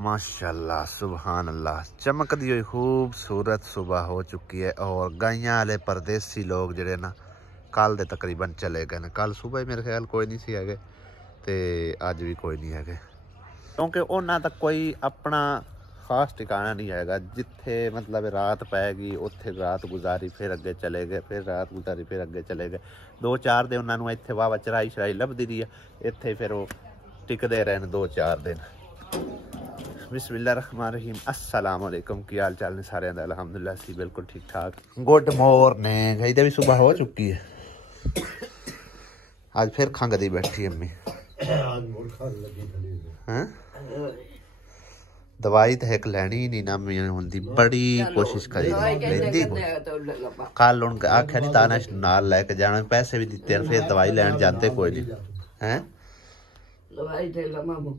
माशाल्लाह सुभान अल्लाह, चमकदी हुई खूबसूरत सुबह हो चुकी है। और गाइयां वाले परदेसी लोग ਜਿਹੜੇ ਨਾ ਕੱਲ ਦੇ ਤਕਰੀਬਨ ਚਲੇ ਗਏ ਨੇ। ਕੱਲ ਸਵੇਰ ਮੇਰੇ ਖਿਆਲ ਕੋਈ ਨਹੀਂ ਸੀ ਹੈਗੇ ਤੇ ਅੱਜ ਵੀ ਕੋਈ ਨਹੀਂ ਹੈਗੇ, ਕਿਉਂਕਿ ਉਹਨਾਂ ਦਾ ਕੋਈ ਆਪਣਾ ਖਾਸ ਟਿਕਾਣਾ ਨਹੀਂ ਹੈਗਾ। ਜਿੱਥੇ ਮਤਲਬ ਰਾਤ ਪੈ ਗਈ ਉੱਥੇ ਰਾਤ ਗੁਜ਼ਾਰੀ, ਫਿਰ ਅੱਗੇ ਚਲੇ ਗਏ, ਫਿਰ ਰਾਤ ਗੁਜ਼ਾਰੀ, ਫਿਰ ਅੱਗੇ ਚਲੇ ਗਏ। 2-4 ਦਿਨ ਉਹਨਾਂ ਨੂੰ ਇੱਥੇ ਵਾਵਾ ਚਰਾਈ ਸ਼ਰਾਈ ਲੱਭਦੀ ਰਹੀ ਹੈ, ਇੱਥੇ ਫਿਰ ਉਹ ਟਿਕਦੇ ਰਹੇ ਨੇ 2-4 ਦਿਨ। बिस्मिल्लाह रहमान रहीम, अस्सलाम वालेकुम। की हाल चाल ने सारे दा? अल्हम्दुलिल्लाह सी बिल्कुल ठीक ठाक। Good morning. इधर भी सुबह हो चुकी है, आज फिर खंगदी बैठी अम्मी। दवाई तो एक लैनी नहीं ना मैं होंदी, बड़ी कोशिश करी लेंदी। कल उन आख्या नहीं ताना नाल लैके जाना, पैसे भी दिते, फिर दवाई लैन जाते कोई नहीं हैं। दवाई दे ला मामू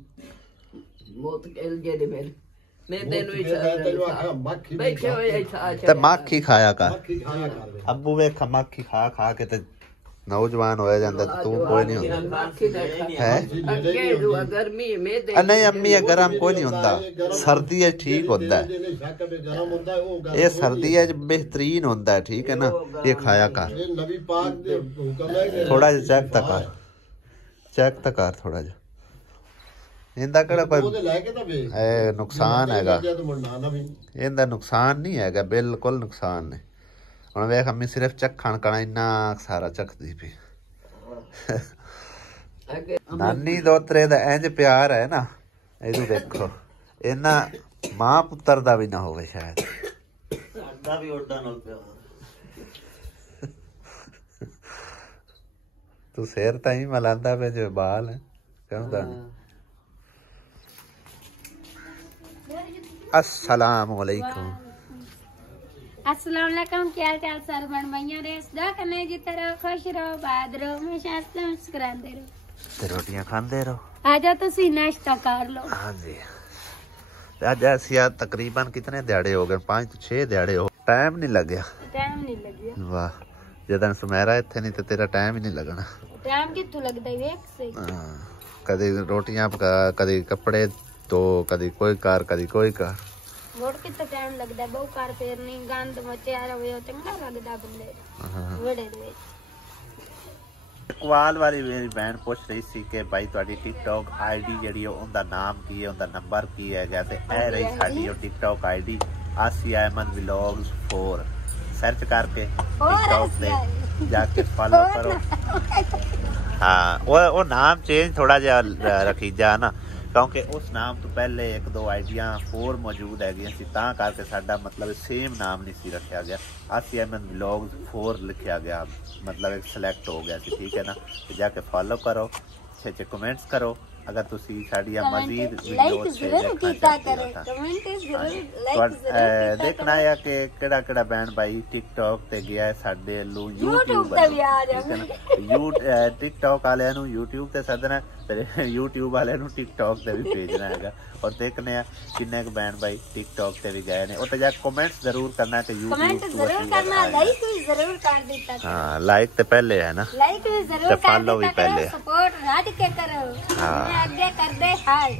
मक्खी खाया कर, अबू वेख मक्खी खा खा के ते नौजवान होया जांदा, तू कोई नहीं होंदा है। नहीं अम्मी गरम कोई नहीं होंदा, सर्दी है ठीक होंदा है, ये सर्दी है बेहतरीन होंदा है, ठीक है ना। ये खाया कर, थोड़ा जा चेक तक कर, चेक तक कर थोड़ा जा। इंदा केड़ा कोई नुकसान हैगा, इंदा नुकसान नहीं हैगा, बिल्कुल नुकसान नहीं। हुण वेख अम्मी सिर्फ चखण कणा इन्ना सारा चखदी पई। नानी दोतरे दा इंज प्यार है ना, इदू देखो इन्ना मां पुत्र दा भी ना होवे शायद, साडा भी ओडा नाल प्यार। तू सिर ताई मलांदा पे जो बाल है कहंदा। अस्सलाम वालेकुम। अस्सलाम वालेकुम, क्या हाल चाल सर? बन भैया रेस दा कने जिते रहो, खुश रहो, बाद रहो, हमेशा मुस्कुराते रहो ते रोटियां खांदे रहो। आ जाओ तुसी नाश्ता कर लो। हां जी, आज ऐसी तकरीबन कितने दिहाड़े हो गए? 5-6 दिहाड़े हो, टाइम नहीं लगया। टाइम नहीं लगया? वाह, जदन सुमेरा इत्थे नहीं ते तेरा टाइम ही नहीं लगना। टाइम कित्थों लगदा वेख से। कदी रोटियां पका, कदी कपड़े तो, कदी कोई कार, कदी कोई कार। वोट कितना टाइम लगदा, बहु कार फेरनी, गंद मचिया रहे चंगा लगदा बंदे वड़े दे। इकबाल वाली मेरी बहन पूछ रही सी कि भाई तुहाडी टिकटॉक आईडी जेहड़ी उनका नाम की है, उनका नंबर की है, ते ए रही साडी ओ टिकटॉक आईडी आसिया अहमद व्लॉग्स 4। सर्च करके टिकटॉक पे जाके फॉलो करो। हाँ वो नाम चेंज थोड़ा जा रखी जा ना, क्योंकि उस नाम तो पहले 1-2 आईडियां होर मौजूद है सी, तां करके साडा मतलब सेम नाम नहीं सी रखा गया। आसिया अहमद व्लॉग्स 4 लिखा गया, मतलब एक सिलेक्ट हो गया सी, ठीक है ना। तो जाके फॉलो करो, अच्छे कमेंट्स करो। अगर तुसी साडियां मजीद वीडियोस देखना है कि केड़ा बहन भाई टिकटॉक ते गया है साडे लो यूट्यूब ते टिकटॉक वाले नु यूट्यूब ते सदना ते यूट्यूब वाले नु टिकटॉक ते भी भेजना हैगा। और देखने हैं किन्ने बहन भाई टिकटॉक ते भी गए ने। और जा कमेंट्स जरूर करना है कि यूट्यूब जरूर करना, लाइक भी जरूर कर देता। हां लाइक ते पहले है ना, लाइक भी जरूर कर, फॉलो भी पहले, सपोर्ट राज के करो। हां आगे कर दे। हाय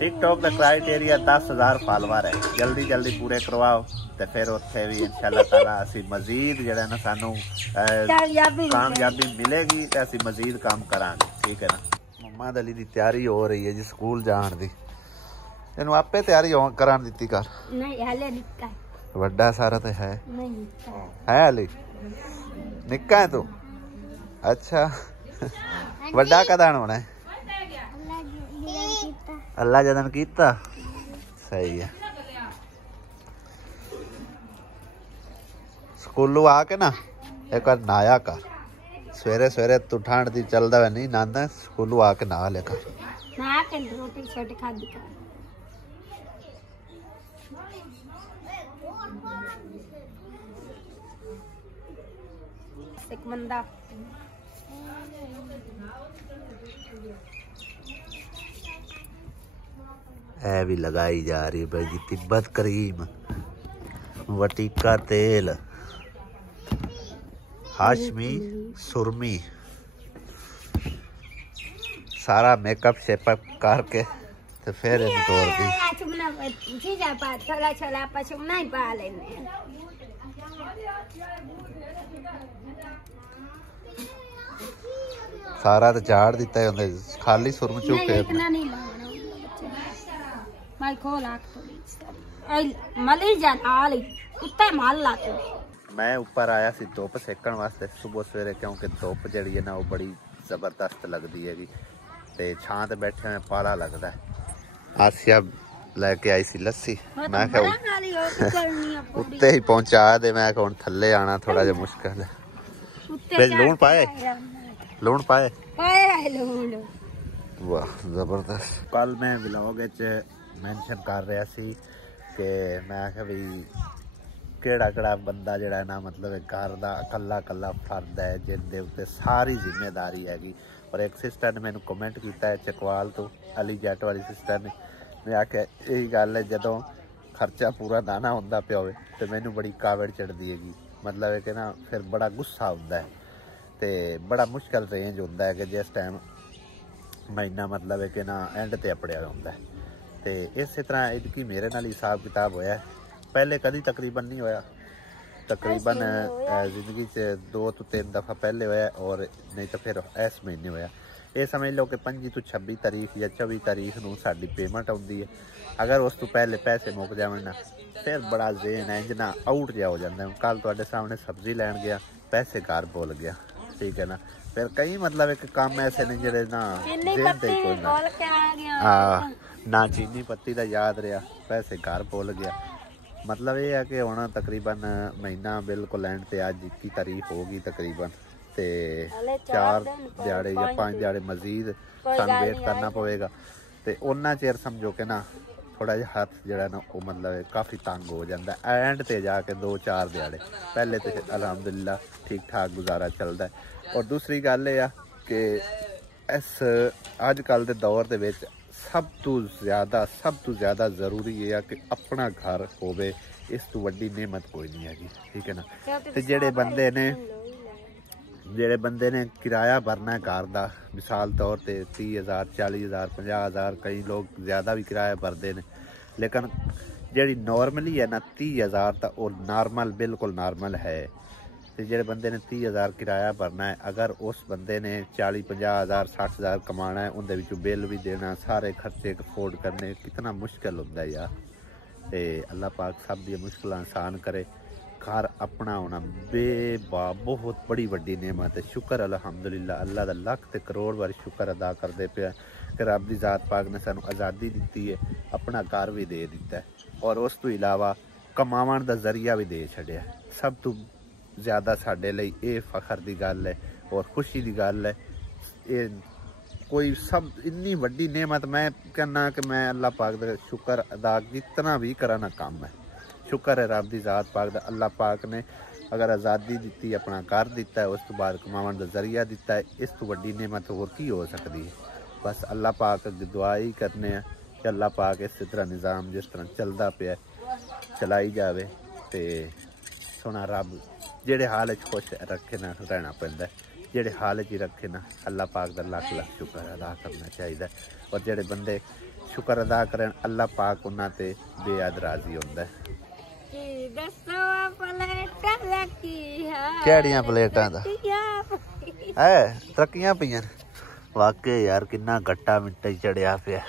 टिकटॉक का क्राइटेरिया 10,000 फॉलोअर है, जल्दी जल्दी पूरे करवाओ ते फिर उत्थे भी इंशाल्लाह ताला असी मजीद जेड़ा ना सानू कामयाबी मिलेगी ते असी मजीद काम करांगे, ठीक है ना। मम्मा दली दी तैयारी हो रही है जी स्कूल जाण दी। इन्हू आपे तैयारी करान दित्ती कर? नहीं हाले निक्का वड्डा सारा तो है नहीं है हाले निक्का है तू? अच्छा वड्डा कदन होना है? अल्लाह जदन कीता, सही है। स्कूलों आके ना एक बार नहाया कर, सवेरे सवेरे तू ठंड दी चलदा वे नहीं नहांदा, स्कूलों आके नहा ले कर, नहा के रोटी छोटी खा दी कर। एक बंदा है भी लगाई जा रही है भाई जी, तिब्बत करीम वटीका तेल हाशमी सुरमी सारा मेकअप शेपअप करके तो फिर इन तोड़ दी। सारा तो झाड़ दिता है खाली सुरम चुके मैं ऊपर आया सी धुप सेकण वास्ते सुबह सवेरे क्योंकि धुप जिहड़ी है ना वो बड़ी जबरदस्त लगती है ते छां ते बैठे में पाला लगता है। आसिया लेके आई सी लस्सी मैं उत्ते ही पहुंचा दे मैं हुण थल्ले आना थोड़ा जिहा मुश्किल है। लूण पाए लूण पाए वाह जबरदस्त। कल मैं व्लॉग मैंशन कर रहा सी कि मैं भी केड़ा बंदा जिहड़ा ना मतलब घर का कल्ला कल्ला फर्द है जिसके उत्ते सारी जिम्मेदारी हैगी। और एक सिस्टर ने मैंने कमेंट किया है चकवाल तो अली जट वाली सिस्टर ने मैं आख्या यही गल है जदों खर्चा पूरा दाना होंदा पिया होवे ते मैनू बड़ी कावड़ चढ़दी हैगी। मतलब है कि ना फिर बड़ा गुस्सा होंदा है ते बड़ा मुश्किल रेंज होंदा है कि जिस टाइम महीना मतलब है कि ना एंड ते अपड़िया होंदा है। तो इस तरह इनकी मेरे नाल हिसाब किताब होया है। पहले कभी तकरीबन नहीं होया, तकरीबन जिंदगी च 2 तो 3 दफ़ा पहले होया और नहीं तो फिर इस महीने होया। ये समझ लो कि 25 तो 26 तारीख या 24 तारीख नूं साडी पेमेंट आउंदी है। अगर उस तो पहले पैसे मुक जावन ना फिर बड़ा ज़हन इंज ना आउट जिहा हो जाता है। कल तुहाडे सामने सब्जी लैन गया पैसे घर भुल गया, ठीक है ना। फिर कई मतलब एक काम ऐसे नहीं जिहड़े ना ना चीनी पत्ती का याद रहा पैसे घर भुल गया। मतलब ये है कि हुण तकरीबन महीना बिल्कुल एंड पे अज 21 तारीख होगी तकरीबन ते 4 दिहाड़े या 5 दिहाड़े मजीद सानू वेट करना पवेगा। तो उन्ना चेर समझो कि ना थोड़ा जिहा हाथ जिहड़ा ना वो मतलब काफ़ी तंग हो जाता है एंड ते जाके 2-4 दिहाड़े। पहले तो अलहमदुलिल्लाह ठीक ठाक गुजारा चलता है। और दूसरी गल यह आ कि इस अजकल के दौर दे विच सब तो ज़्यादा ज़रूरी है कि अपना घर होवे। इस तो वड्डी नेमत कोई नहीं हैगी, ठीक है ना। तो जेड़े बंदे ने किराया भरना है घर का, मिसाल तौर पर 30,000 40,000 50,000 कई लोग ज़्यादा भी किराया भरते हैं। लेकिन जी नॉर्मली है ना 30,000 तो वो नॉर्मल बिल्कुल नॉर्मल है। तो जेड़े बंदे ने 30,000 किराया भरना है, अगर उस बंदे ने 40-50,000 60,000 कमाना है, उनके विचों बिल भी देना, सारे खर्चे अफोर्ड करने कितना मुश्किल होता है यार। तो अल्लाह पाक सब दी मुश्किल आसान करे। घर अपना होना बहुत बड़ी वड्डी नेमत है। शुक्र अलहमदुलिल्लाह अल्लाह का लख ते करोड़ बार शुक्र अदा करते पे कि रब दी जात पाक ने सानू आज़ादी दी है, अपना घर भी दे दिता है और उस तो इलावा कमावन का जरिया भी दे छड़िया। सब तो ज़्यादा साडे लई ये फखर की गल है और खुशी की गल है। ये कोई सब इन्नी वड्डी नेमत मैं कहना कि मैं अल्लाह पाक का शुक्र अदा जितना भी करा ना कम है। शुक्र है रब की ज़ात पाक दा। अल्लाह पाक ने अगर आज़ादी दी अपना घर दिता है, उस तो बाद कमावन का जरिया दिता है, इस तो वड्डी नेमत होर की हो सकती है। बस अल्लाह पाक की दुआ ही करने कि अल्लाह पाक इस तरह निज़ाम जिस तरह चलता पिया चलाई जाए। तो सोना रब जेड़े हाल खुश रखे ना रहना पैंदा, जेड़े हाल ही रखे ना अल्लाह पाक का लख लख शुक्र अदा करना चाहिए। और जेड़े बंदे शुक्र अदा करें अल्लाह पाक उन्हां ते बेअद राजी होंदा है। केड़ियां प्लेटां दा है तरक्कियां पईयां वाकई यार किन्ना गट्टा मिंटे चढ़िया पिया।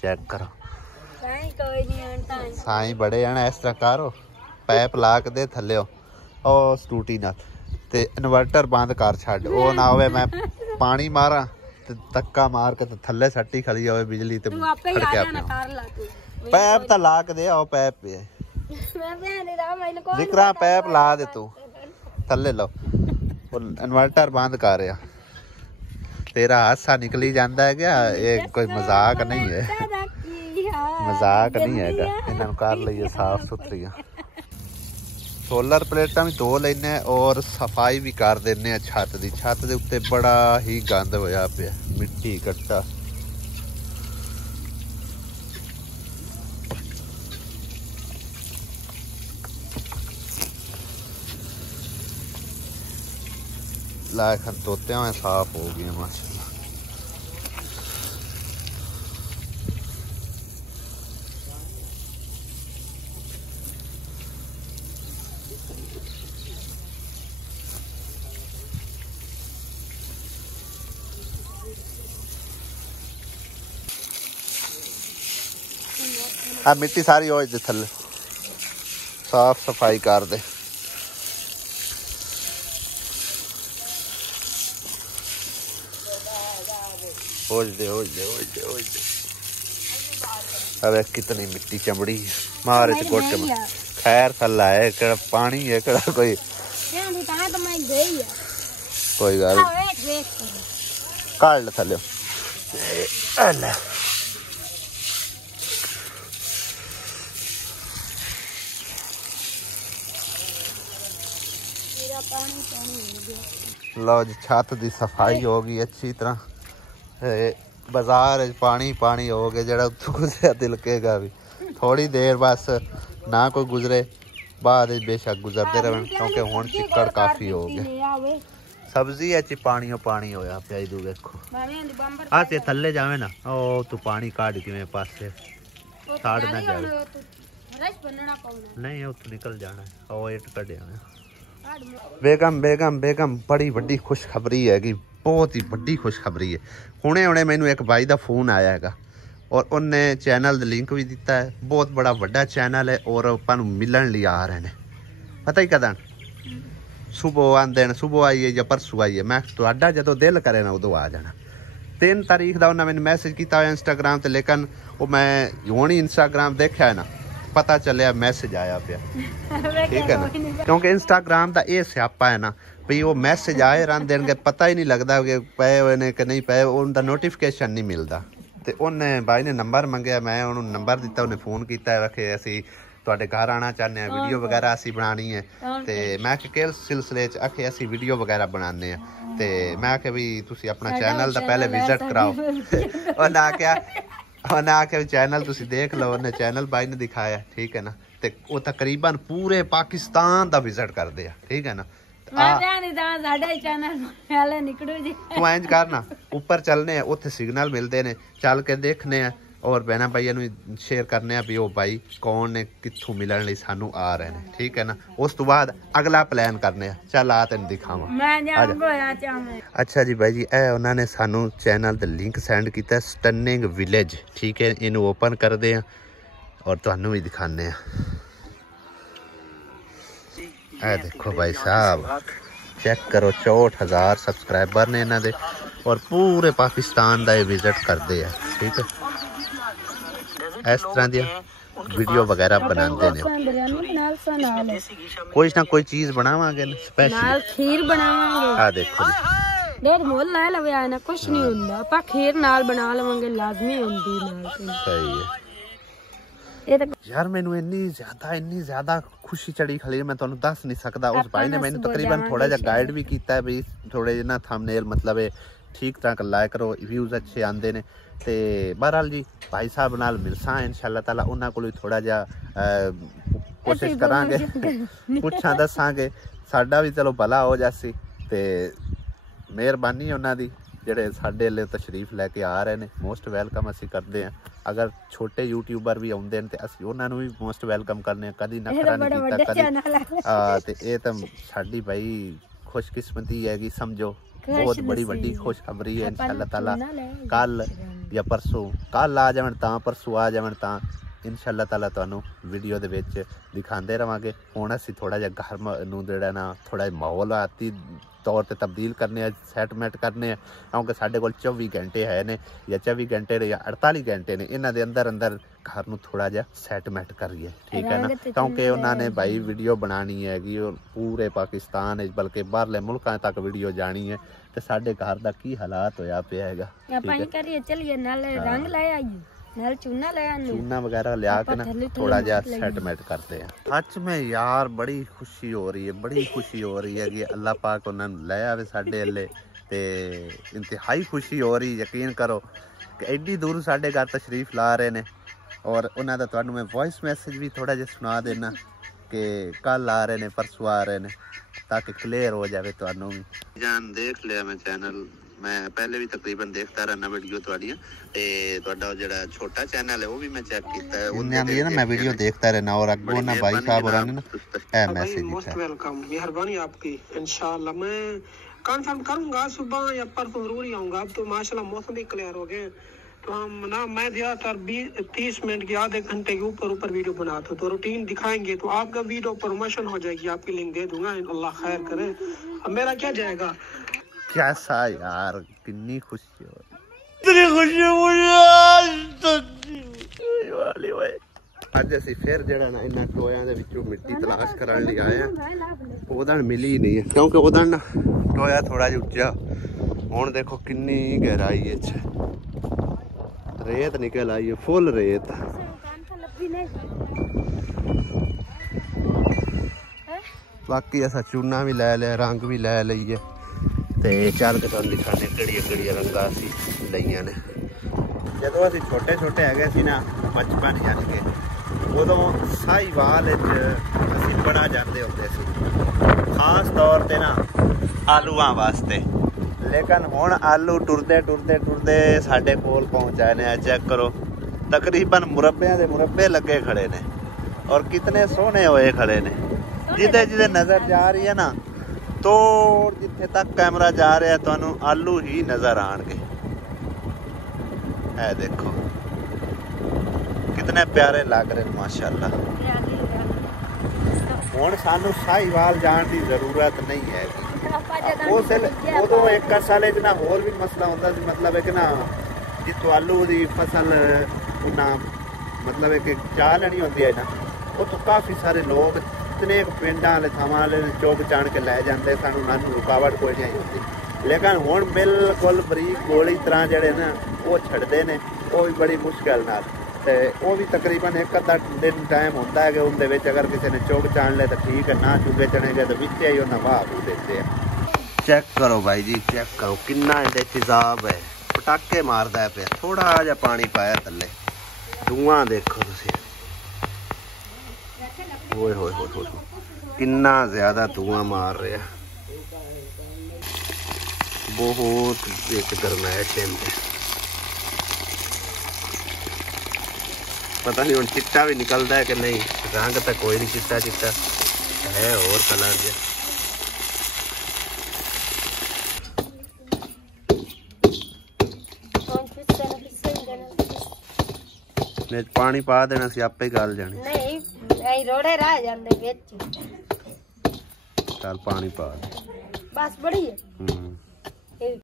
चेक करो साईं बड़े हैं इस तरह करो पैप ला के दे थल्ले ओ स्टूटी नाल ते इन्वर्टर बंद कर छड़ ओ ना होवे मैं पानी मारा ते धक्का मार के ते थल्ले सट्टी खड़ी होवे बिजली ते खड़क्या पैप ता ला के दे ओ पैप पे जिकरा पैप ला दे तू थल्ले लो इन्वर्टर बंद कर रहा। तेरा हादसा निकली जाता है क्या? ये कोई मजाक नहीं है, मजाक नहीं है। इन्हों कर लीए साफ सुथरिया। सोलर प्लेटा भी धो लेने और सफाई भी कर देने छत की। छत के उत्ते बड़ा ही गंद होया पिया, मिट्टी कट्टा। लाख तोते हुए साफ हो गए माशाल्लाह। आ मिट्टी सारी हो थले साफ सफाई कर दे। अरे कितनी मिट्टी चमड़ी मारे च गोटे में खैर थला है कड़ा पानी है कड़ा कोई गल काट ले थले लो जी छत की सफाई हो गई अच्छी तरह। बाजार पानी पानी हो गया जरा उत्थों गुजरिया तिलकेगा भी थोड़ी देर बस ना कोई गुजरे बाद बेशक गुजरते रहे क्योंकि हुण चिक्कड़ काफी हो गया। सब्जी अच्छी पानी होया पिया इदू देखो आ ते थल्ले जावे ना ओ तू पानी काट किवें पासे साड़ ना जावे नहीं उत्थों निकल जाना ओ इट कढिया। बेगम बेगम बेगम बड़ी वड्डी खुशखबरी है कि बहुत ही वड्डी खुशखबरी है। हुणे हुणे मैनू एक भाई का फोन आया है और उन्हें चैनल का लिंक भी दिता है। बहुत बड़ा वड्डा चैनल है और अपन मिलन लिए आ रहे हैं पता ही कदन सुबह आंदे सुबह आइए या परसों आइए मैं तुहाडा जदों दिल करे ना उदों आ जाना। 3 तारीख का उन्हें मैंने मैसेज किया इंस्टाग्राम पर लेकिन वो मैं हुण ही इंस्टाग्राम देखा है ना पता चलिया मैसेज आया पिया ठीक है ना क्योंकि इंस्टाग्राम का ये स्यापा है ना भी वो मैसेज आए रहा पता ही नहीं लगता कि पे हुए ने कि नहीं पे उनका नोटिफिकेशन नहीं मिलता। तो उन्हें भाई ने नंबर मंगया मैं उन्होंने नंबर दिता उन्हें फोन किया रखे असी तुहाडे घर आना चाहते हैं वीडियो वगैरह असी बनानी है। तो मैं किस सिलसिले आखे असी वीडियो वगैरह बनाने हैं तो मैं आखे भी तुसी अपना चैनल का पहले विजिट कराओ उन्हें आख्या उन्हें आख्या चैनल तुसी देख लो उन्हें चैनल भाई ने दिखाया ठीक है ना। तो वो तकरीबन पूरे पाकिस्तान का विजिट करते हैं ठीक है ना। तू इंज करना ऊपर चलने हैं उत्थे सिग्नल मिलते हैं चल के देखने हैं और बहना भाइया शेयर करने भी वो भाई कौन ने कित्थों मिलने लिए सानू आ रहे हैं ठीक है ना। उस तो बाद अगला प्लान करने चल आ तेन दिखावा। अच्छा जी भाई जी उन्होंने सानू चैनल का लिंक सेंड किया स्टनिंग विलेज ठीक है। इनू ओपन करते हैं और तुहानू भी दिखाने देखो भाई साहब चेक करो 64,000 सब्सक्राइबर ने इन्हों और पूरे पाकिस्तान का विजिट करते हैं ठीक है। इस तरह दी वीडियो वगैरह बनाते हैं कोई ना कोई चीज बनावांगे स्पेशल खीर बनावांगे आ देखो डेढ़ मोल ला लवे आए ना कुछ नहीं हुंदा पा खीर नाल बना लवांगे लाजमी हुंदी नाल सही है यार। मैनू इन्नी ज्यादा खुशी चढ़ी खली मैं तुहानू दस नहीं सकता। उस भाई ने मैनू तकरीबन थोड़ा जा गाइड भी किया भी थोड़े ना थंबनेल मतलब ठीक तरह लाया करो व्यूज अच्छे आते हैं। तो बहरहाल जी भाई साहब नाल मिलसा इंशाअल्लाह ताला उन्हां कोल थोड़ा जा कोशिश करांगे पुछां दसांगे साडा भी चलो भला हो जासी। तो मेहरबानी उन्हां दी जेडे साडे ले तशरीफ लैके आ रहे हैं मोस्ट वैलकम असी करते हैं। अगर छोटे यूट्यूबर भी आउंदे ने ते असी उन्हां नू भी मोस्ट वैलकम करने कदी नखरा नहीं कीता कदी ते ए तां साडी भाई खुशकिस्मती है कि समझो बहुत बड़ी वड्डी खुशखबरी है इंशाअल्लाह ताला। कल या परसों कल आ जावन तां परसों आ जावन तां इंशाअल्लाह ताला तुहानू वीडियो दे विच दिखांदे रवांगे। हुण असी थोड़ा जिहा घर नू जेहड़ा ना थोड़ा माहौलाती तौर पर तब्दील करने सैटमेंट करने क्योंकि साढ़े कोल 24 घंटे है ने या 24 घंटे ने या 48 घंटे ने इन्हां दे अंदर अंदर घर नू थोड़ा जिहा सैटमेंट करिए ठीक है ना। क्योंकि उन्होंने भाई वीडियो बनानी हैगी और पूरे पाकिस्तान बल्कि बाहरले मुल्कां तक वीडियो जानी है तो साढ़े घर का की हालात होया पिया हैगा। चूना वगैरह लिया के ना थोड़ा जा सेटमेंट करते हैं। सच में यार बड़ी खुशी हो रही है बड़ी खुशी हो रही है कि अल्लाह पाक उन्होंने ले आवे साडे अल्ले ते इंतहाई खुशी हो रही यकीन करो कि एड्डी दूर साडे घर तशरीफ ला रहे ने और उन्हों का तुहानू मैं वॉइस मैसेज भी थोड़ा जिहा सुना देना कि कल आ रहे ने परसों आ रहे ने ताकि क्लियर हो जाए ਤੁਹਾਨੂੰ ਜਾਨ देख लिया मैं चैनल मैं पहले भी तकरीबन देखता रहना वीडियो ਤੁਹਾਡੀਆਂ ਤੇ ਤੁਹਾਡਾ ਜਿਹੜਾ ਛੋਟਾ ਚੈਨਲ ਹੈ ਉਹ ਵੀ ਮੈਂ ਚੈੱਕ ਕੀਤਾ ਹੈ ਉਹਨਾਂ ਦੀ ਨਾ मैं वीडियो देखता रहना और अगो ना भाई साहब और ने ना मैसेज मोस्ट वेलकम मेहरबानी आपकी इंशाल्लाह मैं कंफर्म करूंगा सुबह या परसों जरूर आऊंगा अब तो माशाल्लाह मौसम भी क्लियर हो गए तो हम ना मैं ज्यादातर 20-30 मिनट की आधे घंटे के ऊपर वीडियो बनाता हूँ तो रूटीन दिखाएंगे तो आपका वीडियो प्रमोशन हो जाएगी आपकी लिंक दे दूंगा अल्लाह खैर करे अब मेरा क्या जाएगा कैसा यार कितनी खुशी हो ਅੱਜ ਅਸੀਂ ਫਿਰ ਜਿਹੜਾ ਨਾ ਇਹਨਾਂ ਟੋਇਆਂ ਦੇ ਵਿੱਚੋਂ ਮਿੱਟੀ ਤਲਾਸ਼ ਕਰਨ ਲਈ ਆਏ ਆ ਉਹਦਣ ਮਿਲੀ ਨਹੀਂ ਕਿਉਂਕਿ ਉਹਦਣ ਟੋਇਆ ਥੋੜਾ ਜਿਹਾ ਉੱਚਾ ਹੁਣ ਦੇਖੋ ਕਿੰਨੀ ਗਹਿਰਾਈ ਹੈ ਚ रेत निकल आई है फुल रेत बाकी ऐसा चूना भी लै लिया रंग भी लै लीए ते चल के तुहानू दिखाने किहड़ियां रंगां असीं लईआं ने जदों असीं छोटे छोटे हैगे सी ना बचपन यानी कि उदों साहिवाल असीं बड़ा जांदे हुंदे सी खास तौर ते ना आलूआं वास्ते लेकिन हुण आलू टुरदे टुरदे टुरदे साडे कोल पहुंच आए ने चेक करो तकरीबन मुरब्बियां दे मुरब्बे लगे खड़े ने और कितने सोहने होए खड़े ने जिदे जिदे नजर जा रही है ना तो जिथे तक कैमरा जा रहा है तुहानू आलू ही नजर आएंगे है देखो कितने प्यारे लग रहे माशाअल्लाह हुण सानू साहिवाल जाण दी जरूरत नहीं है उदों एक साले च ना होर भी मसला होंदा सी मतलब है कि ना जितों आलू की फसल उन्ना मतलब है कि चाह लेनी होती है ना वो तो काफ़ी सारे लोग इतने पिंडा वाले थावां वाले चुग चाण के लै जाते सन उन्होंने रुकावट कोई नहीं होती लेकिन हुण बिल्कुल बरीक गोली तरह जड़े ना वो छड़ते हैं वो भी बड़ी मुश्किल नाल ते वो भी तकरीबन एक अद्धा दिन टाइम होंदा है कि उनदे विच अगर किसी ने चुग चाण ले तो ठीक है ना चुगे चढ़ेंगे तो विच ही उन्हें वाह बू देते हैं चेक करो भाई जी चेक करो किन्ना इहदे तेजाब है पटाके मारदा है पे थोड़ा जिहा पानी पाया थल्ले धुआं देखो तुसीं ओए होए होए किन्ना ज्यादा धुआं मार रहा बहुत एक गरमैश है पता नहीं हुण चिट्टा भी निकलता है कि नहीं रंग तो कोई नहीं चिट्टा चिट्टा है और कलर जिहा पानी पा देना सी आपे गल जानी नहीं रोड़े रह जांदे विच चल पानी पा दे बस बड़ी है